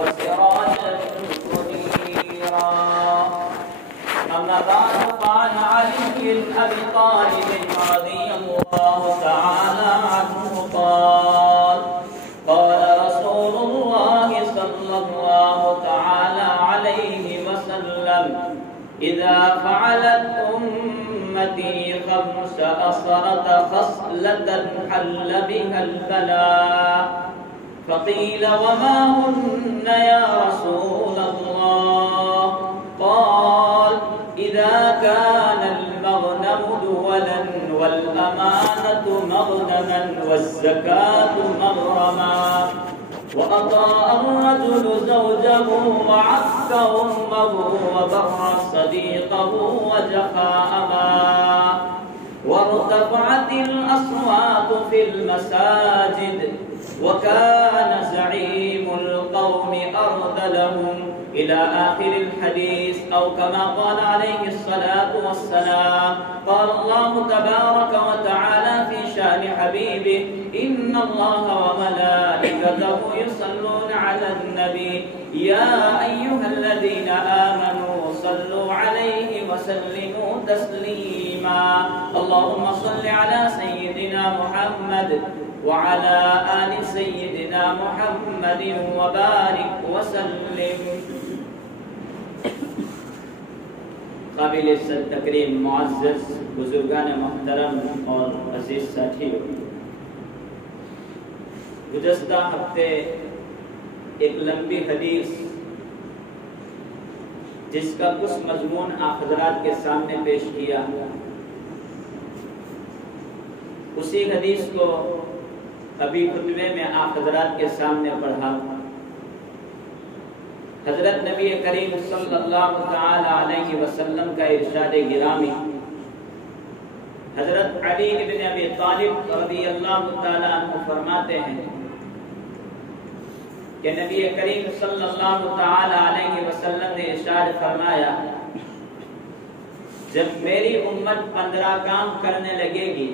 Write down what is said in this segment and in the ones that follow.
وسراجا منيرا. أما بعد فعن علي بن أبي طالب رضي الله تعالى عنه قال قال رسول الله صلى الله تعالى عليه وسلم إذا فعلت أمتي 15 خصلة حل بها البلاء. فقيل وما هن يا رسول الله؟ قال إذا كان المغنم دولا والأمانة مغنما والزكاة مغرما وأطاع الرجل زوجه وعف أمه وبر صديقه وجفى أباه وارتفعت الأصوات في المساجد وكان زعيم القوم أرذلهم إلى آخر الحديث أو كما قال عليه الصلاة والسلام. قال الله تبارك وتعالى في شأن حبيبه إن الله وملائكته يصلون على النبي يا أيها الذين آمنوا صلوا عليه وسلموا تسليما. اللهم صل على سيدنا محمد وعلى آل سيدنا محمد وبارك وسلم. قابل عزت تکریم معزز بزرگان محترم اور عزیز ساتھیوں، گزشتہ ہفتے ایک لمبی حدیث جس کا کچھ مضمون آپ حضرات کے سامنے پیش کیا، اسی حدیث کو ابھی خطبے میں آپ حضرات کے سامنے پڑھا. حضرت نبی کریم صلی اللہ تعالی علیہ وسلم کا ارشاد گرامی حضرت علی بن ابی طالب رضی اللہ تعالی عنہ فرماتے ہیں کہ نبی کریم صلی اللہ تعالی علیہ وسلم نے ارشاد فرمایا، جب میری امت 15 کام کرنے لگے گی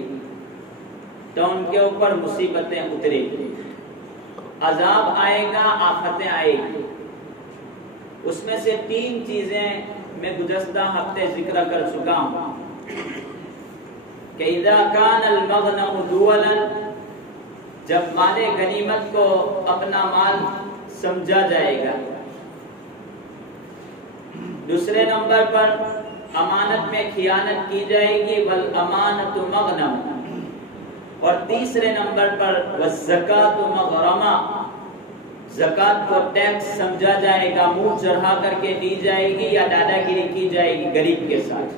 تو ان کے اوپر مصیبتیں اترے گی، عذاب آئے گا، آفتیں آئے گی. اس میں سے 3 چیزیں میں گزشتہ ہفتے ذکر کر چکا ہوں کہ اذا کان المغنم دولا، جب مال غنیمت کو اپنا مال سمجھا جائے گا. دوسرے نمبر پر امانت میں خیانت کی جائے گی، والامانۃ مغنم. اور تیسرے نمبر پر والزکاۃ مغرمہ، زکات کو ٹیکس سمجھا جائے گا، منہ چڑھا کر کے دی جائے گی یا دادا گیری کی جائے گی غریب کے ساتھ.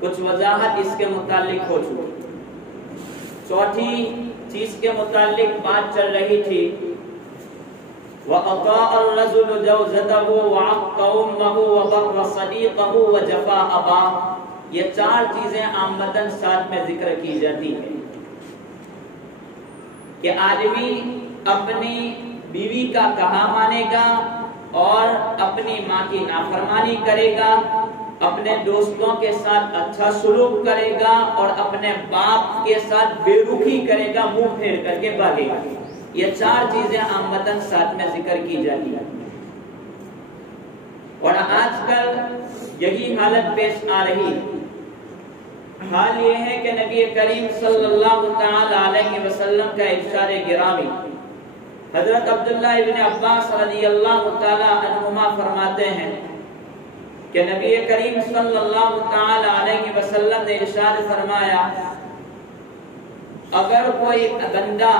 کچھ وضاحت اس کے متعلق ہو چکی. چوتھی چیز کے متعلق بات چل رہی تھی وَأَطَاعَ الرَّجُلُ زَوْجَتَهُ وَعَقَّ أُمَّهُ وَبَرَّ صَدِيقَهُ وَجَفَا أَبَاهُ. یہ 4 چیزیں عامةً ساتھ میں ذکر کی جاتی ہیں کہ آدمی اپنی بیوی کا کہا مانے گا اور اپنی ماں کی نافرمانی کرے گا، اپنے دوستوں کے ساتھ اچھا سلوک کرے گا اور اپنے باپ کے ساتھ بے رخی کرے گا، منہ پھیر کر کے بھاگے گا. یہ 4 چیزیں عامةً ساتھ میں ذکر کی جاتی ہیں. اور آج کل یہی حالت پیش آ رہی. حال یہ ہے کہ نبی کریم صلی اللہ تعالی علیہ وسلم کا ارشاد گرامی حضرت عبداللہ ابن عباس رضی اللہ تعالی عنہما فرماتے ہیں کہ نبی کریم صلی اللہ تعالی علیہ وسلم نے ارشاد فرمایا، اگر کوئی بندہ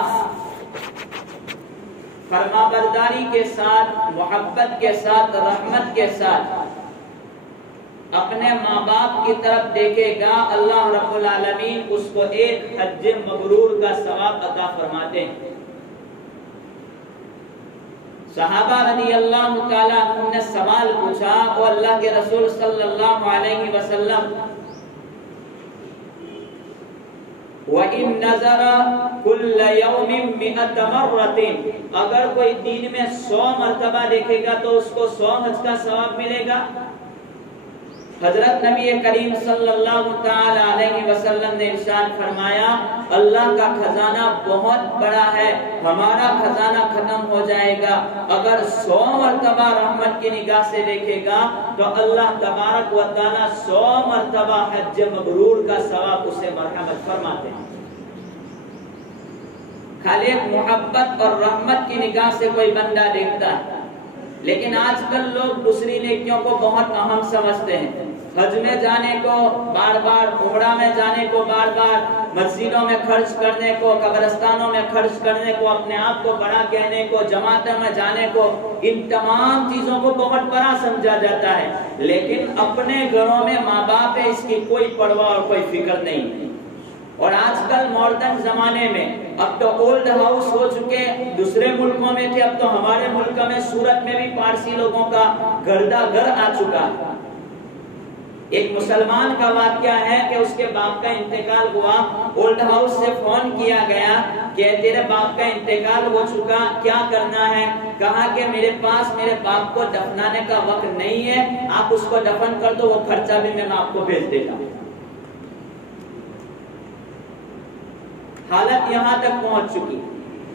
فرمانبرداری کے ساتھ، محبت کے ساتھ، رحمت کے ساتھ اپنے ماں باپ کی طرف دیکھے گا، اللہ رب العالمین اس کو ایک حج مبرور کا ثواب عطا فرماتے ہیں. صحابہ رضی اللہ تعالیٰ عنہ نے سوال پوچھا، او اللہ کے رسول صلی اللہ علیہ وسلم، وَإِن نَظَرَ كُلَّ يَوْمٍ 100 مَرَّةٍ، اگر کوئی دن میں 100 مرتبہ دیکھے گا تو اس کو 100 حج کا ثواب ملے گا؟ حضرت نبی کریم صلی اللہ تعالی علیہ وسلم نے ارشاد فرمایا اللہ کا خزانہ بہت بڑا ہے، ہمارا خزانہ ختم ہو جائے گا، اگر 100 مرتبہ رحمت کی نگاہ سے دیکھے گا تو اللہ تبارک و تعالی 100 مرتبہ حج مبرور کا ثواب اسے مرحمت فرماتے ہیں۔ خالی محبت اور رحمت کی نگاہ سے کوئی بندہ دیکھتا ہے، لیکن آج کل لوگ دوسری نیکیوں کو بہت اہم سمجھتے ہیں۔ حج میں جانے کو بار بار، عمرہ میں جانے کو بار بار، مسجدوں میں خرچ کرنے کو، قبرستانوں میں خرچ کرنے کو، اپنے آپ کو بڑا کہنے کو، جماعتوں میں جانے کو، ان تمام چیزوں کو بہت بڑا سمجھا جاتا ہے، لیکن اپنے گھروں میں ماں باپ ہے، اس کی کوئی پرواہ اور کوئی فکر نہیں۔ اور آج کل ماڈرن زمانے میں اب تو اولڈ ہاؤس ہو چکے، دوسرے ملکوں میں تھے، اب تو ہمارے ملک میں سورت میں بھی پارسی لوگوں کا گھردہ گھر آ چکا ہے۔ ایک مسلمان کا واقعہ ہے کہ اس کے باپ کا انتقال ہوا، اولڈ ہاؤس سے فون کیا گیا کہ تیرے باپ کا انتقال ہو چکا، کیا کرنا ہے؟ کہا کہ میرے پاس میرے باپ کو دفنانے کا وقت نہیں ہے، آپ اس کو دفن کر دو، وہ خرچہ بھی میں آپ کو بھیج دیتا ہوں۔ حالت یہاں تک پہنچ چکی۔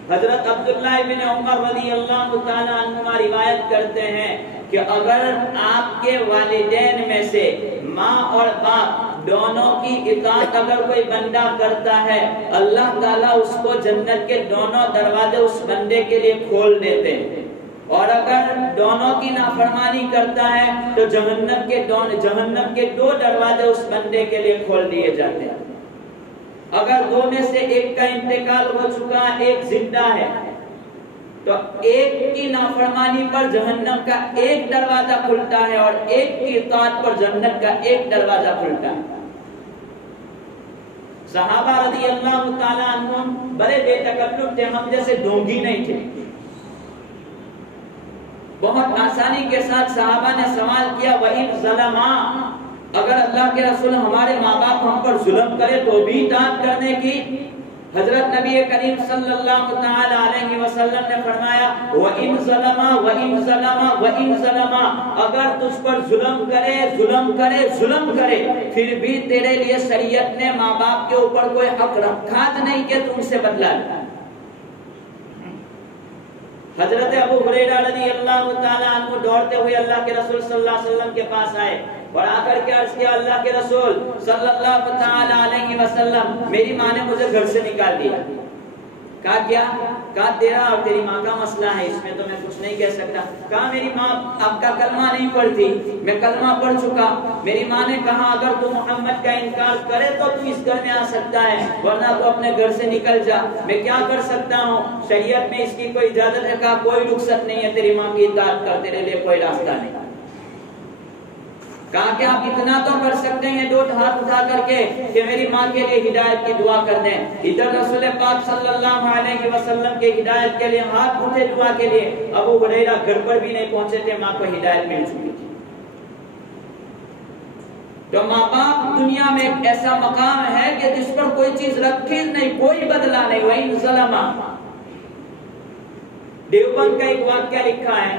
حضرت عبداللہ ابن عمر رضی اللہ تعالی عنہما روایت کرتے ہیں کہ اگر آپ کے والدین میں سے ماں اور باپ دونوں کی اطاعت اگر کوئی بندہ کرتا ہے، اللہ تعالیٰ اس کو جنت کے دونوں دروازے اس بندے کے لیے کھول دیتے ہیں، اور اگر دونوں کی نافرمانی کرتا ہے تو جہنم کے 2 دروازے اس بندے کے لیے کھول دیے جاتے ہیں۔ اگر 2 میں سے ایک کا انتقال ہو چکا، ایک زندہ ہے، تو ایک کی نافرمانی پر جہنم کا 1 دروازہ کھلتا ہے اور ایک کی اطاعت پر جنت کا 1 دروازہ کھلتا ہے۔ صحابہ رضی اللہ تعالی عنہم بڑے بے تکلف تھے، ہم جیسے ڈونگی نہیں تھے۔ بہت آسانی کے ساتھ صحابہ نے سوال کیا وَإِن ظَلَمَا، اگر اللہ کے رسول ہمارے ماں باپ ہم پر ظلم کرے تو بھی اطاعت کرنے کی؟ حضرت نبی کریم صلی اللہ تعالی علیہ وسلم نے فرمایا وَإِن ظَلَمَا وَإِن ظَلَمَا وَإِن ظَلَمَا، اگر تجھ پر ظلم کرے پھر بھی تیرے لیے شریعت نے ماں باپ کے اوپر کوئی حق رکھا نہیں کہ تم سے بدلا لے۔ حضرت ابو ہریرہ رضی اللہ تعالی عنہ دوڑتے ہوئے اللہ کے رسول صلی اللہ علیہ وسلم کے پاس آئے اور آ کر کے عرض کیا اللہ کے رسول صلی اللہ تعالی علیہ وسلم، میری ماں نے مجھے گھر سے نکال دیا۔ کہا کیا؟ کہا تیرا اور تیری ماں کا مسئلہ ہے، اس میں تو میں کچھ نہیں کہہ سکتا۔ کہا میری ماں اب کا کلمہ نہیں پڑھتی، میں کلمہ پڑھ چکا۔ میری ماں نے کہا اگر تو محمد کا انکار کرے تو تو اس گھر میں آ سکتا ہے، ورنہ تو اپنے گھر سے نکل جا۔ میں کیا کر سکتا ہوں؟ شریعت میں اس کی کوئی اجازت ہے؟ کہا کوئی رخصت نہیں ہے، تیری ماں کی اطاعت کر، تیرے لیے کوئی راستہ نہیں۔ کہا کہ آپ اتنا تو کر سکتے ہیں 2 ہاتھ اٹھا کر کے کہ میری ماں کے لیے ہدایت کی دعا کر دیں۔ ادھر رسول پاک صلی اللہ علیہ وسلم کے ہدایت کے لیے ہاتھ اٹھے دعا کے لیے، ابو ہریرہ گھر پر بھی نہیں پہنچے تھے، ماں کو ہدایت مل چکی تھی۔ تو ماں باپ دنیا میں ایک ایسا مقام ہے کہ جس پر کوئی چیز رکھی نہیں، کوئی بدلہ نہیں۔ وَإِن ظَلَمَا، دیوبند کا ایک واقعہ لکھا ہے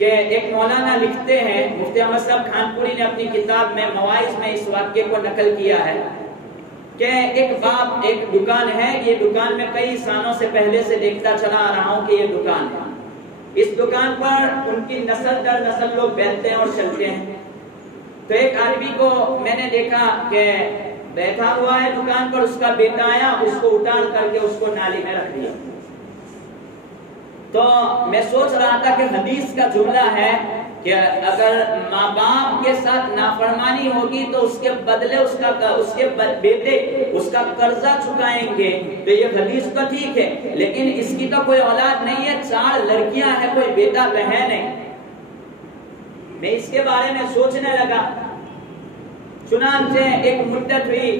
کہ ایک مولانا لکھتے ہیں، مفتی احمد صاحب خانپوری نے اپنی کتاب میں مواعظ میں اس واقعے کو نقل کیا ہے کہ ایک باپ، ایک دکان ہے، یہ دکان میں کئی سالوں سے پہلے سے دیکھتا چلا آ رہا ہوں کہ یہ دکان ہے۔ اس دکان پر ان کی نسل در نسل لوگ بیٹھتے ہیں اور چلتے ہیں۔ تو ایک آدمی کو میں نے دیکھا کہ بیٹھا ہوا ہے دکان پر، اس کا بیٹا آیا، اس کو اتار کر کے اس کو نالی میں رکھ دیا۔ تو میں سوچ رہا تھا کہ حدیث کا جملہ ہے کہ اگر ماں باپ کے ساتھ نافرمانی ہوگی تو اس کے بدلے اس کے بیٹے اس کا قرضہ چکائیں گے، تو یہ حدیث تو ٹھیک ہے، لیکن اس کی تو کوئی اولاد نہیں ہے، 4 لڑکیاں ہیں، کوئی بیٹا بہن ہے۔ میں اس کے بارے میں سوچنے لگا، چنانچہ ایک مدت ہوئی،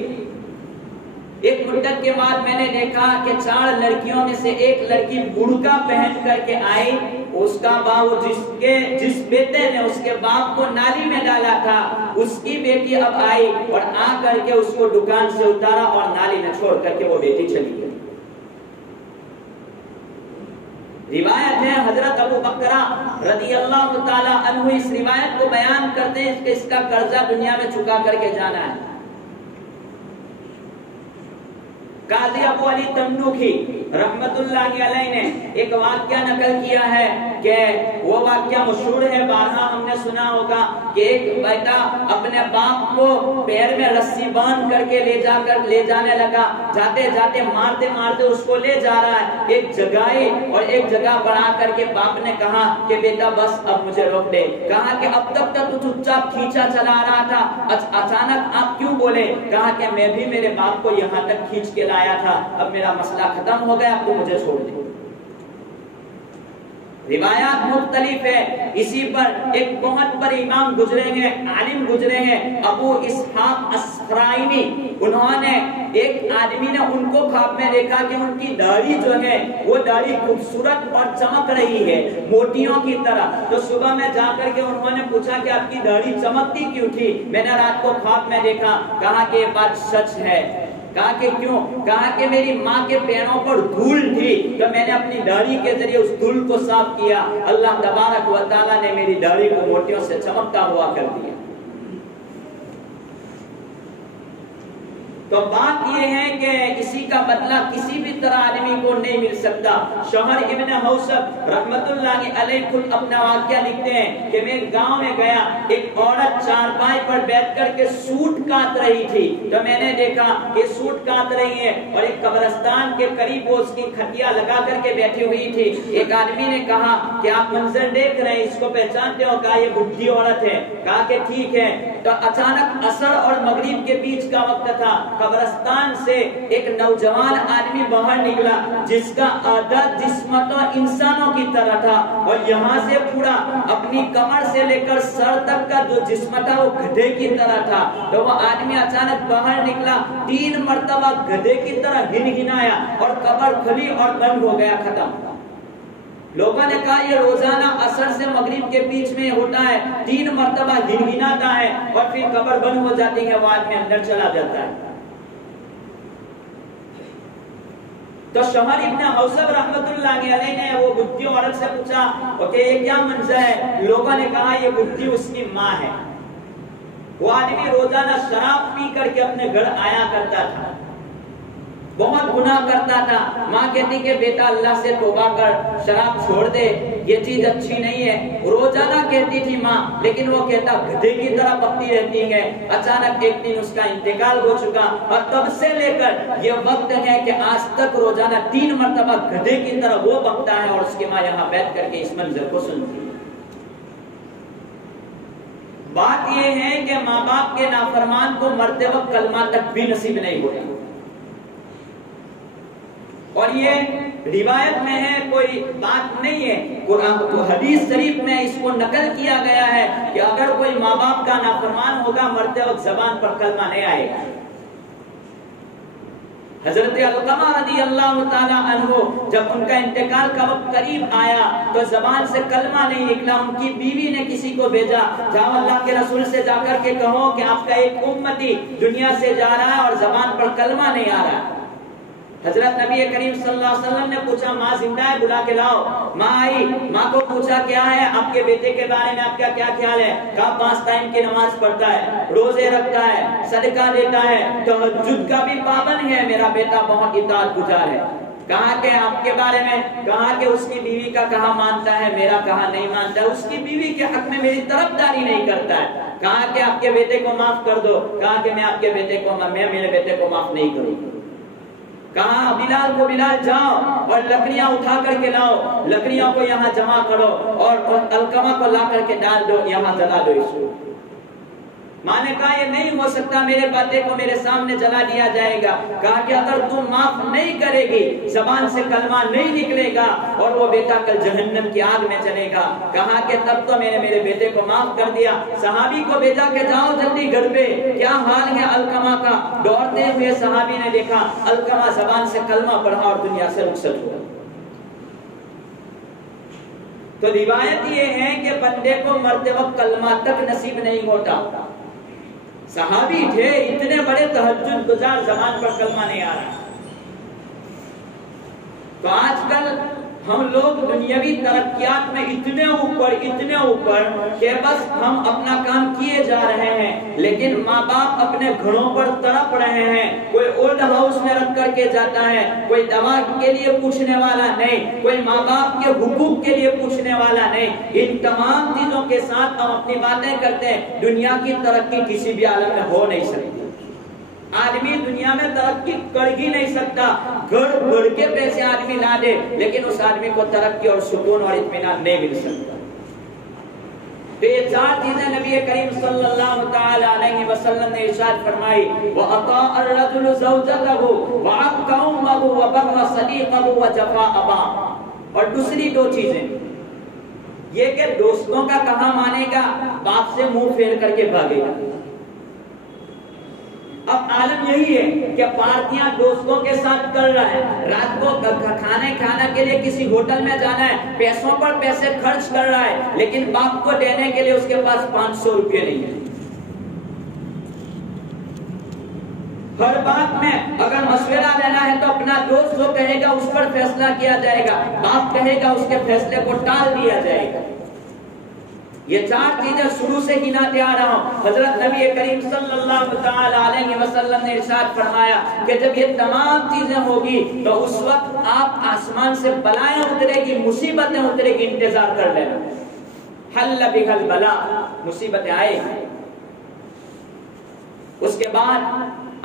ایک مدت کے بعد میں نے دیکھا کہ 4 لڑکیوں میں سے ایک لڑکی برقع پہن کر کے آئی، اس کا باپ جس بیٹے نے اس کے باپ کو نالی میں ڈالا تھا، اس کی بیٹی اب آئی اور آ کر کے اس کو دکان سے اتارا اور نالی میں چھوڑ کر کے وہ بیٹی چلی گئی۔ روایت ہے حضرت ابو بکرہ رضی اللہ تعالی عنہ اس روایت کو بیان کرتے ہیں کہ اس کا قرضہ دنیا میں چکا کر کے جانا ہے. قاضی ابو علی تنوخی رحمت اللہ علیہ نے ایک واقعہ نقل کیا ہے کہ وہ واقعہ مشہور ہے، بارہا ہم نے سنا ہوگا کہ ایک بیٹا اپنے باپ کو پیر میں رسی باندھ کر کے لے جانے لگا، جاتے جاتے مارتے مارتے اس کو لے جا رہا ہے، ایک جگہ اور ایک جگہ بڑھا کر کے باپ نے کہا کہ بیٹا بس اب مجھے روک دے. کہا کہ اب تک تو چپ چاپ کھینچا چلا رہا تھا، اچانک آپ کیوں بولے؟ کہا کہ میں بھی میرے باپ کو یہاں تک کھینچ کے لایا تھا، اب میرا مسئلہ ختم ہو گیا، اب تو مجھے چھوڑ دے. روایات مختلف ہے. اسی پر ایک بہت بڑے امام گزرے ہیں، عالم گزرے ہیں، ابو اسحاق اسفرائینی. انہوں نے ایک آدمی نے ان کو خواب میں دیکھا کہ ان کی داڑھی جو ہے وہ داڑھی خوبصورت اور چمک رہی ہے موتیوں کی طرح. تو صبح میں جا کر کے انہوں نے پوچھا کہ آپ کی داڑھی چمکتی کیوں تھی؟ میں نے رات کو خواب میں دیکھا. کہا کہ یہ بات سچ ہے. کہا کہ کیوں؟ کہا کہ میری ماں کے پیروں پر دھول تھی تو میں نے اپنی داڑھی کے ذریعے اس دھول کو صاف کیا، اللہ تبارک و تعالی نے میری داڑھی کو موتیوں سے چمکتا ہوا کر دیا. تو بات یہ ہے کہ کسی کا بدلہ کسی بھی طرح آدمی کو نہیں مل سکتا. شوہر ابن حوشب رحمت اللہ علیہ خود اپنا واقعہ لکھتے ہیں کہ میں گاؤں میں گیا، ایک عورت چارپائی پر بیٹھ کر کے سوٹ کاٹ رہی تھی. تو میں نے دیکھا کہ سوٹ کاٹ رہی ہے اور ایک قبرستان کے قریب وہ اس کی کھٹیا لگا کر کے بیٹھی ہوئی تھی. ایک آدمی نے کہا کہ آپ منظر دیکھ رہے ہیں، اس کو پہچانتے ہو؟ کہا یہ بڈھی عورت ہے. کہا کہ ٹھیک ہے. تو اچانک عصر اور مغرب کے بیچ کا وقت تھا. قبرستان سے ایک نوجوان آدمی باہر نکلا جس کا آدھا جسم تو انسانوں کی طرح تھا اور یہاں سے پورا اپنی کمر سے لے کر سر تک کا جو جسم تھا وہ گدھے کی طرح تھا. تو وہ آدمی اچانک باہر نکلا، 3 مرتبہ گدھے کی طرح ہنہنایا اور قبر کھلی اور بند ہو گیا، ختم. لوگوں نے کہا یہ روزانہ عصر سے مغرب کے بیچ میں ہوتا ہے، 3 مرتبہ ہنہناتا ہے اور پھر قبر بند ہو جاتی ہے، وہ آدمی اندر چلا جاتا ہے. تو شوہر ابن حوشب رحمت اللہ علیہ نے وہ بڈھی عورت سے پوچھا کہ یہ کیا منظر ہے؟ لوگوں نے کہا یہ بڈھی اس کی ماں ہے. وہ آدمی روزانہ شراب پی کر کے اپنے گھر آیا کرتا تھا، بہت گناہ کرتا تھا. ماں کہتی کہ بیٹا اللہ سے توبہ کر، شراب چھوڑ دے، یہ چیز اچھی نہیں ہے. روزانہ کہتی تھی ماں، لیکن وہ کہتا گدھے کی طرح بکتی رہتی ہے. اچانک ایک دن اس کا انتقال ہو چکا اور تب سے لے کر یہ وقت ہے کہ آج تک روزانہ 3 مرتبہ گدھے کی طرح وہ بکتا ہے اور اس کی ماں یہاں بیٹھ کر کے اس منظر کو سنتی ہے. بات یہ ہے کہ ماں باپ کے نافرمان کو مرتے وقت کلمہ تک بھی نصیب نہیں ہوتا. اور یہ روایت میں ہے، کوئی بات نہیں ہے، قرآن کو حدیث شریف میں اس کو نقل کیا گیا ہے کہ اگر کوئی ماں باپ کا نافرمان ہوگا مرتے وقت زبان پر کلمہ نہیں آئے گا. حضرت علقمہ رضی اللہ تعالی عنہ جب ان کا انتقال کا وقت قریب آیا تو زبان سے کلمہ نہیں نکلا. ان کی بیوی نے کسی کو بھیجا، جاؤ اللہ کے رسول سے جا کر کے کہو کہ آپ کا ایک امتی دنیا سے جا رہا ہے اور زبان پر کلمہ نہیں آ رہا. حضرت نبی کریم صلی اللہ علیہ وسلم نے پوچھا ماں زندہ ہے؟ بلا کے لاؤ. ماں آئی، ماں کو پوچھا کیا ہے آپ کے بیٹے کے بارے میں، آپ کا کیا خیال ہے؟ کہا 5 ٹائم کی نماز پڑھتا ہے، روزے رکھتا ہے، صدقہ دیتا ہے، تہجد کا بھی پابند ہے، میرا بیٹا بہت اطاعت گزار ہے. کہا کہ آپ کے بارے میں؟ کہا کہ اس کی بیوی کا کہا مانتا ہے، میرا کہا نہیں مانتا ہے، اس کی بیوی کے حق میں میری طرفداری نہیں کرتا ہے. کہا کہ آپ کے بیٹے کو معاف کر دو. کہا کہ میں آپ کے بیٹے کو میرے بیٹے کو معاف نہیں کروں. کہا بلال کو بلال جاؤ اور لکڑیاں اٹھا کر کے لاؤ، لکڑیوں کو یہاں جمع کرو اور علقمہ کو لا کر کے ڈال دو، یہاں جلا دو اس کو. ماں نے کہا یہ نہیں ہو سکتا، میرے بیٹے کو میرے سامنے جلا دیا جائے گا. کہا کہ اگر تم معاف نہیں کرے گی، زبان سے کلمہ نہیں نکلے گا اور وہ بیٹا کل جہنم کی آگ میں چلے گا. کہا کہ تب تو میں نے میرے بیٹے کو معاف کر دیا. صحابی کو بھیجا کہ جاؤ جلدی گھر پہ، کیا حال ہے علقمہ کا؟ دوڑتے ہوئے صحابی نے دیکھا علقمہ زبان سے کلمہ پڑھا اور دنیا سے رخصت ہوا. تو روایت یہ ہے کہ بندے کو مرتے وقت کلمہ تک نصیب نہیں ہوتا. صحابی تھے اتنے بڑے تہجد گزار، زبان پر کلمہ نہیں آ رہا. تو آج کل ہم لوگ دنیاوی ترقیات میں اتنے اوپر کہ بس ہم اپنا کام کیے جا رہے ہیں، لیکن ماں باپ اپنے گھروں پر تڑپ رہے ہیں۔ کوئی اولڈ ہاؤس میں رکھ کر کے جاتا ہے، کوئی دوا کے لیے پوچھنے والا نہیں، کوئی ماں باپ کے حقوق کے لیے پوچھنے والا نہیں۔ ان تمام چیزوں کے ساتھ ہم اپنی باتیں کرتے ہیں۔ دنیا کی ترقی کسی بھی عالم میں ہو نہیں سکتی۔ آدمی دنیا میں ترقی کر ہی نہیں سکتا، گھر کے پیسے آدمی لا دے، لیکن اس آدمی کو ترقی اور سکون اور اطمینان نہیں مل سکتا۔ تو یہ چار چیزیں نبی کریم صلی اللہ تعالی علیہ وسلم نے ارشاد فرمائی، وَأَطَاعَ الرَّجُلُ زَوْجَتَهُ وَعَقَّ أُمَّهُ وَبَرَّ صَدِيقَهُ وَجَفَا أَبَاهُ۔ اور دوسری دو چیزیں یہ کہ دوستوں کا کہا مانے گا، باپ سے منہ پھیر کر کے بھاگے گا۔ اب عالم یہی ہے کہ پارٹیاں دوستوں کے ساتھ کر رہا ہے، رات کو کھانا کے لیے کسی ہوٹل میں جانا ہے، پیسوں پر پیسے خرچ کر رہا ہے، لیکن باپ کو دینے کے لیے اس کے پاس 500 روپے نہیں ہے۔ ہر بات میں اگر مشورہ لینا ہے تو اپنا دوست جو کہے گا اس پر فیصلہ کیا جائے گا، باپ کہے گا اس کے فیصلے کو ٹال دیا جائے گا۔ یہ چار چیزیں شروع سے گناتے آ رہا ہوں۔ حضرت نبی کریم صلی اللہ تعالی علیہ وسلم نے ارشاد فرمایا کہ جب یہ تمام چیزیں ہوگی تو اس وقت آپ آسمان سے بلائیں اترے گی، مصیبتیں اترے گی، انتظار کر لینا۔ حل بک البلا، مصیبتیں آئے گی۔ اس کے بعد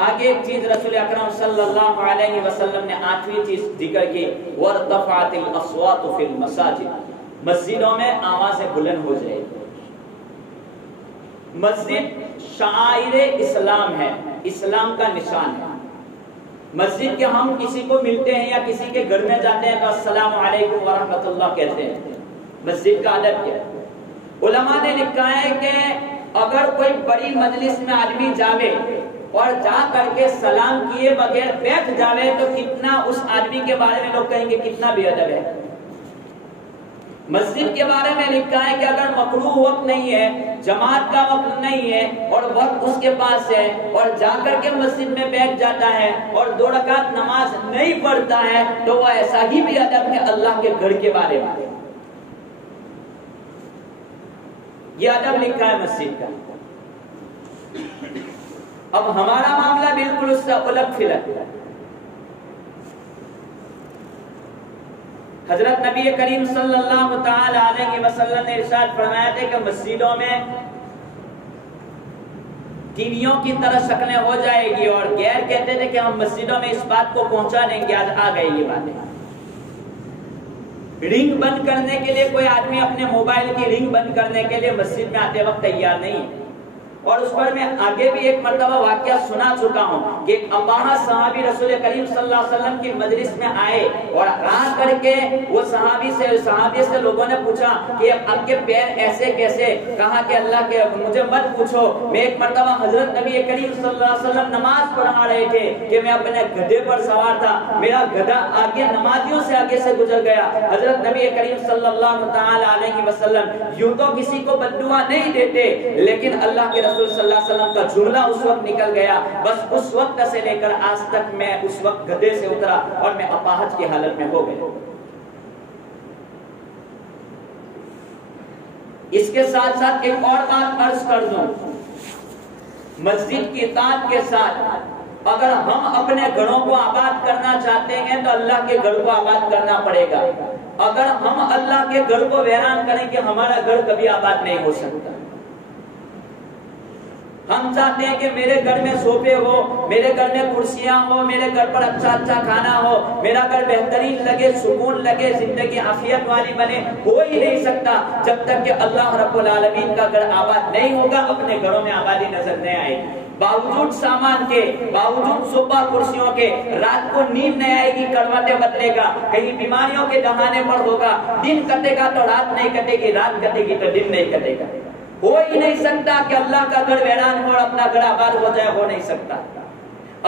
آگے ایک چیز رسول اکرم صلی اللہ علیہ وسلم نے 8ویں چیز ذکر کی، وارتفعت الاصوات فی المساجد، مسجدوں میں آوازیں بلند ہو جائے گی۔ مسجد شعائر اسلام ہے، اسلام کا نشان ہے۔ مسجد کے ہم کسی کو ملتے ہیں یا کسی کے گھر میں جاتے ہیں تو السلام علیکم ورحمۃ اللہ کہتے ہیں۔ مسجد کا ادب کیا ہے؟ علماء نے لکھا ہے کہ اگر کوئی بڑی مجلس میں آدمی جاوے اور جا کر کے سلام کیے بغیر بیٹھ جاوے تو کتنا اس آدمی کے بارے میں لوگ کہیں گے کتنا بے ادب ہے۔ مسجد کے بارے میں لکھا ہے کہ اگر مکروہ وقت نہیں ہے، جماعت کا وقت نہیں ہے اور وقت اس کے پاس ہے اور جا کر کے مسجد میں بیٹھ جاتا ہے اور 2 رکعت نماز نہیں پڑھتا ہے تو وہ ایسا ہی بھی ادب ہے اللہ کے گھر کے بارے میں۔ یہ ادب لکھا ہے مسجد کا۔ اب ہمارا معاملہ بالکل اس سے الٹ پھلٹ ہے۔ حضرت نبی کریم صلی اللہ تعالی علیہ وسلم نے ارشاد فرمایا تھا کہ مسجدوں میں ٹی ویوں کی طرح شکلیں ہو جائے گی، اور غیر کہتے تھے کہ ہم مسجدوں میں اس بات کو پہنچا دیں گے۔ آج آ گئی یہ باتیں۔ رنگ بند کرنے کے لیے کوئی آدمی اپنے موبائل کی رنگ بند کرنے کے لیے مسجد میں آتے وقت تیار نہیں ہے، اور اس پر میں آگے بھی ایک مرتبہ واقعہ سنا چکا ہوں کہ ایک اباہا صحابی رسول کریم صلی اللہ علیہ وسلم کی مجلس میں آئے اور آ کر کے وہ صحابی سے لوگوں نے پوچھا کہ آپ کے پیر ایسے کیسے؟ کہا کہ اللہ کے مجھے مت پوچھو، میں ایک مرتبہ حضرت نبی کریم صلی اللہ علیہ وسلم نماز پڑھا رہے تھے کہ میں اپنے گدھے پر سوار تھا، میرا گدھا آگے نمازیوں سے آگے سے گزر گیا۔ حضرت نبی کریم صلی اللہ تعالی علیہ وسلم یوں تو کسی کو بد دعا نہیں دیتے، لیکن اللہ کے رسول صلی اللہ علیہ وسلم کا جملہ اس وقت نکل گیا، بس اس وقت سے لے کر آج تک میں اس وقت گدھے سے اترا اور میں اپاہج کی حالت میں ہو گیا۔ اس کے ساتھ ساتھ ایک اور بات عرض کر دوں، مسجد کی اطاعت کے ساتھ اگر ہم اپنے گھروں کو آباد کرنا چاہتے ہیں تو اللہ کے گھر کو آباد کرنا پڑے گا۔ اگر ہم اللہ کے گھر کو ویران کریں کہ ہمارا گھر کبھی آباد نہیں ہو سکتا۔ ہم چاہتے ہیں کہ میرے گھر میں صوفے ہو، میرے گھر میں کرسیاں ہو، میرے گھر پر اچھا اچھا کھانا ہو، میرا گھر بہترین لگے، سکون لگے، زندگی عافیت والی بنے۔ ہو ہی نہیں سکتا جب تک کہ اللہ رب العالمین کا گھر آباد نہیں ہوگا، اپنے گھروں میں آبادی نظر نہیں آئے گی۔ باوجود سامان کے، باوجود صوفہ کرسیوں کے، رات کو نیند نہیں آئے گی، کروٹیں بدلے گا، کہیں بیماریوں کے دہانے پر ہوگا، دن کٹے گا تو رات نہیں کٹے گی، رات کٹے گی تو دن نہیں کٹے گا۔ ہو ہی نہیں سکتا کہ اللہ کا گھر ویران ہو اور اپنا گھر آباد ہو جائے، ہو نہیں سکتا۔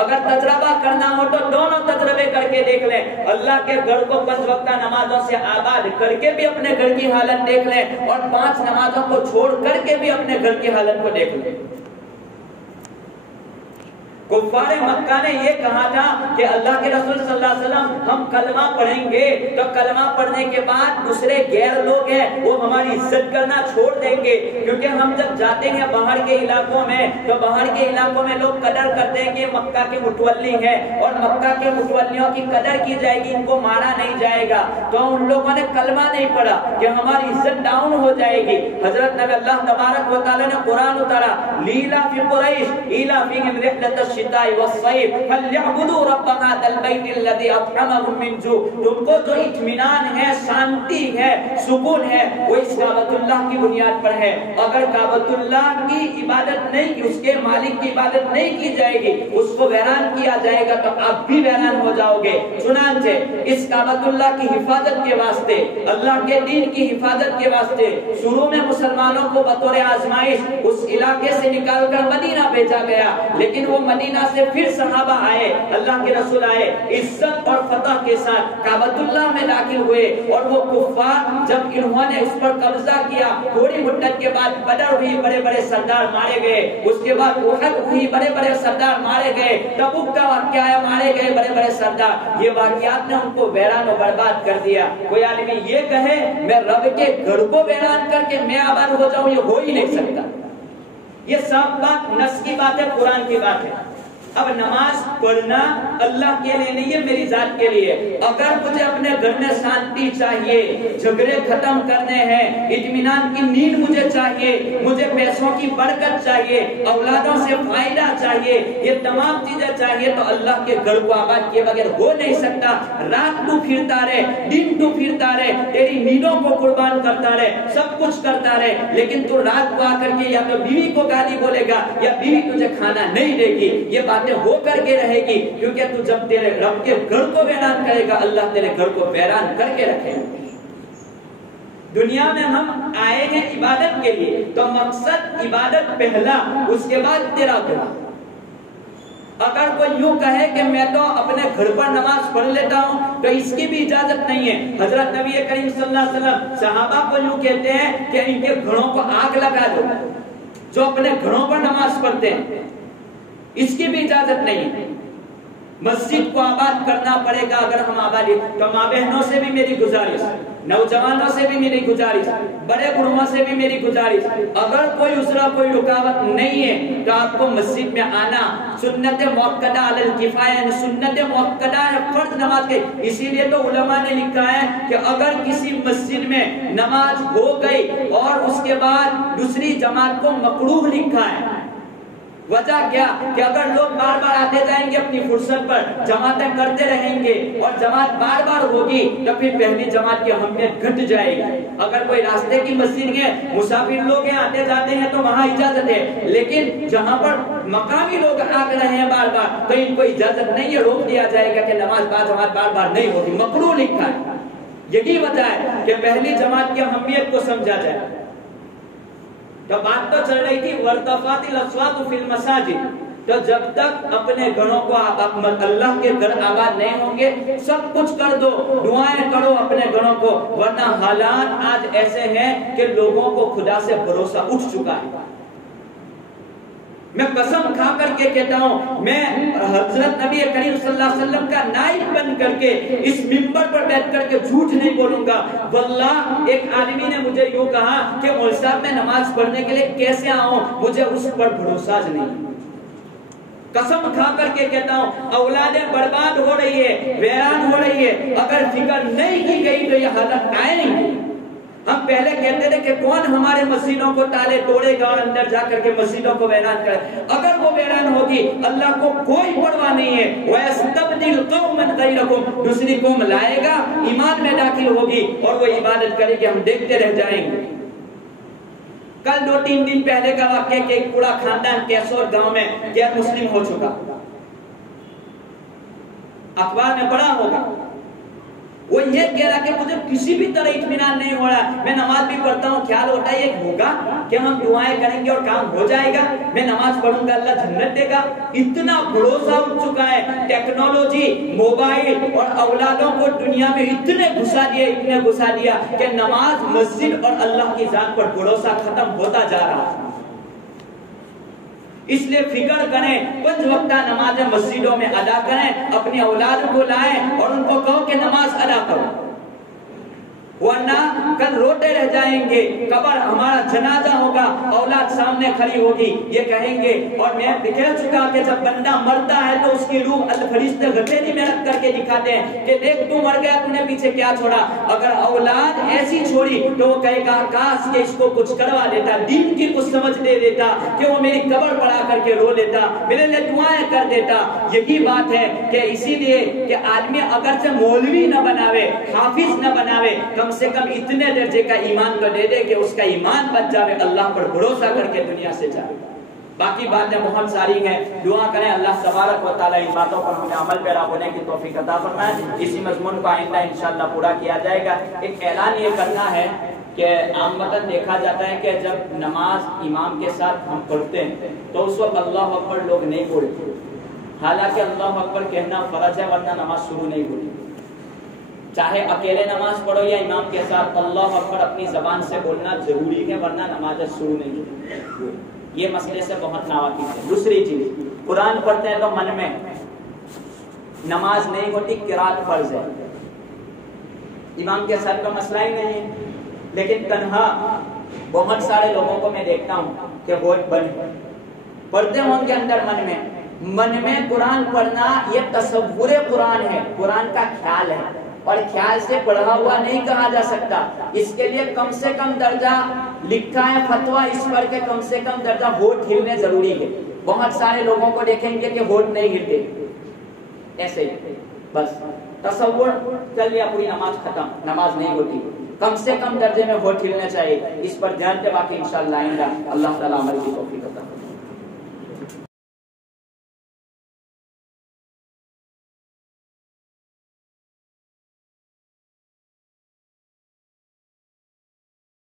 اگر تجربہ کرنا ہو تو دونوں تجربے کر کے دیکھ لیں، اللہ کے گھر کو 5 وقتہ نمازوں سے آباد کر کے بھی اپنے گھر کی حالت دیکھ لیں، اور 5 نمازوں کو چھوڑ کر کے بھی اپنے گھر کی حالت کو دیکھ لیں۔ کفار مکہ نے یہ کہا تھا کہ اللہ کے رسول صلی اللہ علیہ وسلم ہم کلمہ پڑھیں گے تو کلمہ پڑھنے کے بعد دوسرے غیر لوگ ہیں وہ ہماری عزت کرنا چھوڑ دیں گے، کیونکہ ہم جب جاتے ہیں باہر کے علاقوں میں تو باہر کے علاقوں میں لوگ قدر کرتے ہیں کہ مکہ کے متولی ہیں اور مکہ کے متولیوں کی قدر کی جائے گی، ان کو مارا نہیں جائے گا، تو ان لوگوں نے کلمہ نہیں پڑھا کہ ہماری عزت ڈاؤن ہو جائے گی۔ حضرت نبی اللہ تبارک و تعالی نے قرآن اتارا، لیلا فی قریش ایلا فیہم رحلۃ الشتاء والصیف فلیعبدوا رب ھذا البیت الذی اطعمهم من جوع۔ تم کو جو اطمینان ہے، شانتی ہے، سکون ہے، وہ اس کعبۃ اللہ کی بنیاد پر ہے۔ اگر کعبۃ اللہ کی عبادت نہیں کی، اس کے مالک کی عبادت نہیں کی جائے گی، اس کو ویران کیا جائے گا تو آپ بھی ویران ہو جاؤ گے۔ چنانچہ اس کعبۃ اللہ کی حفاظت کے واسطے، اللہ کے دین کی حفاظت کے واسطے شروع میں مسلمانوں کو بطور آزمائش اس علاقے سے نکال کر مدینہ بھیجا گیا، لیکن وہ مدینہ سے پھر صحابہ آئے، اللہ کے رسول آئے، عزت اور فتح کے ساتھ کعبۃ اللہ میں داخل ہوئے، اور وہ کفار جب انہوں نے اس پر قبضہ کیا، تھوڑی مدت کے بعد بدر ہوئی، بڑے بڑے سردار مارے گئے، اس کے بعد احد ہوئی، بڑے بڑے سردار مارے گئے، تبوک کا واقعہ ہے، مارے گئے بڑے بڑے سردار۔ یہ واقعات نے ان کو ویران و برباد کر دیا۔ کوئی آدمی یہ کہے میں رب کے گھر کو ویران کر کے میں آباد ہو جاؤں، یہ ہو ہی نہیں سکتا۔ یہ صاف بات، نص کی بات ہے، قرآن کی بات ہے۔ اب نماز پڑھنا اللہ کے لیے نہیں ہے، میری ذات کے لیے۔ اگر مجھے اپنے گھر میں شانتی چاہیے، جھگڑے ختم کرنے ہیں، اطمینان کی نیند مجھے چاہیے، مجھے پیسوں کی برکت چاہیے، اولادوں سے فائدہ چاہیے، یہ تمام چیزیں چاہیے، تو اللہ کے گھر کو آباد کیے بغیر ہو نہیں سکتا۔ رات تو پھرتا رہے، دن تو پھرتا رہے، تیری نیندوں کو قربان کرتا رہے، سب کچھ کرتا رہے، لیکن تو رات کو آ کر کے یا تو بیوی کو گالی بولے گا یا بیوی تجھے کھانا نہیں دے گی، یہ بات ہو کر کے رہے گی، کیونکہ تو جب تیرے رب کے گھر کو ویران کرے گا، اللہ تیرے گھر کو ویران کر کے رکھے گا۔ دنیا میں ہم آئے ہیں عبادت کے لیے، تو مقصد عبادت پہلا، اس کے بعد تیرا گھر۔ اگر کوئی یوں کہے کہ میں تو اپنے گھر پر نماز پڑھ لیتا ہوں، تو اس کی بھی اجازت نہیں ہے۔ حضرت نبی کریم صلی اللہ علیہ وسلم صحابہ کو یوں کہتے ہیں کہ ان کے گھروں کو آگ لگا دو، جو اپنے گھروں پر نماز پڑھتے ہیں، اس کی بھی اجازت نہیں ہے۔ مسجد کو آباد کرنا پڑے گا۔ اگر ہم آبادی، تو ماں بہنوں سے بھی میری گزارش، نوجوانوں سے بھی میری گزارش، بڑے بڑھوں سے بھی میری گزارش، اگر کوئی عذر، کوئی رکاوٹ نہیں ہے تو آپ کو مسجد میں آنا سنت مؤکدہ علی الکفایہ، سنت مؤکدہ ہے، فرض نماز کے۔ اسی لیے تو علماء نے لکھا ہے کہ اگر کسی مسجد میں نماز ہو گئی اور اس کے بعد دوسری جماعت کو مکروہ لکھا ہے۔ وجہ کیا کہ اگر لوگ بار بار آتے جائیں گے اپنی فرصت پر، جماعتیں کرتے رہیں گے اور جماعت بار بار ہوگی، تو پھر پہلی جماعت کی اہمیت گھٹ جائے گی۔ اگر کوئی راستے کی مسجد ہے، مسافر لوگ ہیں، آتے جاتے ہیں، تو وہاں اجازت ہے، لیکن جہاں پر مقامی لوگ آ رہے ہیں بار بار، تو ان کو اجازت نہیں ہے، روک دیا جائے گا کہ نماز با جماعت بار بار نہیں ہوتی، مکروہ لکھا ہے۔ یہی وجہ ہے کہ پہلی جماعت کی اہمیت کو سمجھا جائے۔ تو بات تو چل رہی تھی وارتفعت الاصوات فی المساجد، تو جب تک اپنے گھروں کو اللہ کے گھر آباد نہیں ہوں گے، سب کچھ کر دو، دعائیں کرو اپنے گھروں کو، ورنہ حالات آج ایسے ہیں کہ لوگوں کو خدا سے بھروسہ اٹھ چکا ہے۔ میں قسم کھا کر کے کہتا ہوں، میں حضرت نبی کریم صلی اللہ علیہ وسلم کا نائب بن کر کے اس منبر پر بیٹھ کر کے جھوٹ نہیں بولوں گا۔ واللہ ایک آدمی نے مجھے یوں کہا کہ مولوی صاحب میں نماز پڑھنے کے لیے کیسے آؤں، مجھے اس پر بھروسہ نہیں۔ قسم کھا کر کے کہتا ہوں، اولادیں برباد ہو رہی ہے، ویران ہو رہی ہے، اگر فکر نہیں کی گئی تو یہ حالت آئے نہیں۔ ہم پہلے کہتے تھے کہ کون ہمارے مسجدوں کو تالے توڑے گا اور اندر جا کر کے مسجدوں کو ویران کرے۔ اگر وہ ویران ہوگی، اللہ کو کوئی پرواہ نہیں ہے، وَيَسْتَبْدِلْ قَوْمًا غَيْرَكُمْ، دوسری قوم لائے گا، ایمان میں داخل ہوگی اور وہ عبادت کرے گی، ہم دیکھتے رہ جائیں گے۔ کل 2-3 دن پہلے کا واقعہ کہ ایک پورا خاندان کیسور گاؤں میں غیر مسلم ہو چکا، اخبار میں پڑھا ہوگا۔ وہ یہ کہہ رہا کہ مجھے کسی بھی طرح اطمینان نہیں ہو رہا، میں نماز بھی پڑھتا ہوں، خیال ہوتا ہے یہ ہوگا کہ ہم دعائیں کریں گے اور کام ہو جائے گا، میں نماز پڑھوں گا اللہ جنت دے گا۔ اتنا بھروسہ اٹھ چکا ہے، ٹیکنالوجی، موبائل اور اولادوں کو دنیا میں اتنے گھسا دیا کہ نماز، مسجد اور اللہ کی ذات پر بھروسہ ختم ہوتا جا رہا ہے۔ اس لیے فکر کریں، 5 وقتہ نمازیں مسجدوں میں ادا کریں، اپنی اولاد کو لائیں اور ان کو کہو کہ نماز ادا کرو، ورنہ کل روتے رہ جائیں گے، قبر ہمارا جنازہ ہوگا، اولاد سامنے کھڑی ہوگی، یہ کہیں گے، اور میں کہہ چکا کہ جب بندہ مرتا ہے تو اس کی روح فرشتے گٹھیری میں رکھ کر کے دکھاتے ہیں کہ دیکھ تو مر گیا، تو نے پیچھے کیا چھوڑا۔ اگر اولاد ایسی چھوڑی تو وہ کہے گا کاش کہ اس کو کچھ کروا دیتا، دین کی کچھ سمجھ دے دیتا، کہ وہ میری قبر پڑا کر کے رو لیتا، میرے لیے دعائیں کر دیتا۔ یہی بات ہے کہ اسی لیے کہ آدمی اگرچہ مولوی نہ بناوے، حافظ نہ بناوے، کم سے کم اتنے درجے کا ایمان تو دے دے کہ اس کا ایمان بچ جاوے، اللہ پر بھروسہ کر کے دنیا سے جائے۔ باقی باتیں بہت ساری ہیں، دعا کریں اللہ تبارک و تعالی ان باتوں پر ہمیں عمل پیرا ہونے کی توفیق عطا فرمائے۔ اسی مضمون کو آئندہ انشاءاللہ پورا کیا جائے گا۔ ایک اعلان یہ کرنا ہے کہ عامةً دیکھا جاتا ہے کہ جب نماز امام کے ساتھ ہم پڑھتے ہیں تو اس وقت اللہ اکبر لوگ نہیں پڑھتے، حالانکہ اللہ اکبر کہنا فرض ہے، ورنہ نماز شروع نہیں ہوتی۔ چاہے اکیلے نماز پڑھو یا امام کے ساتھ، اللہ اکبر اپنی زبان سے بولنا ضروری ہے، ورنہ نماز شروع نہیں ہوتی۔ یہ مسئلے سے بہت ناواقف ہے۔ دوسری چیز، قرآن پڑھتے ہیں تو من میں نماز نہیں ہوتی، قرات فرض ہے، امام کے ساتھ کا مسئلہ ہی نہیں ہے۔ لیکن تنہا بہت سارے لوگوں کو میں دیکھتا ہوں کہ وہ پڑھتے ہوں گے اندر من میں قرآن پڑھنا یہ تصور قرآن ہے، قرآن کا خیال ہے، اور خیال سے پڑھا ہوا نہیں کہا جا سکتا۔ اس کے لیے کم سے کم درجہ لکھا ہے فتویٰ اس پر کہ کم سے کم درجہ ہونٹ ہلنے ضروری ہے۔ بہت سارے لوگوں کو دیکھیں گے کہ ہونٹ نہیں ہلتے، ایسے ہی بس تصور کر لیا پوری نماز ختم، نماز نہیں ہوتی۔ کم سے کم درجے میں ہونٹ ہلنے چاہیے، اس پر دھیان دے۔ باقی انشاءاللہ آئندہ اللہ تعالیٰ عمل کی توفیق عطا فرمائے۔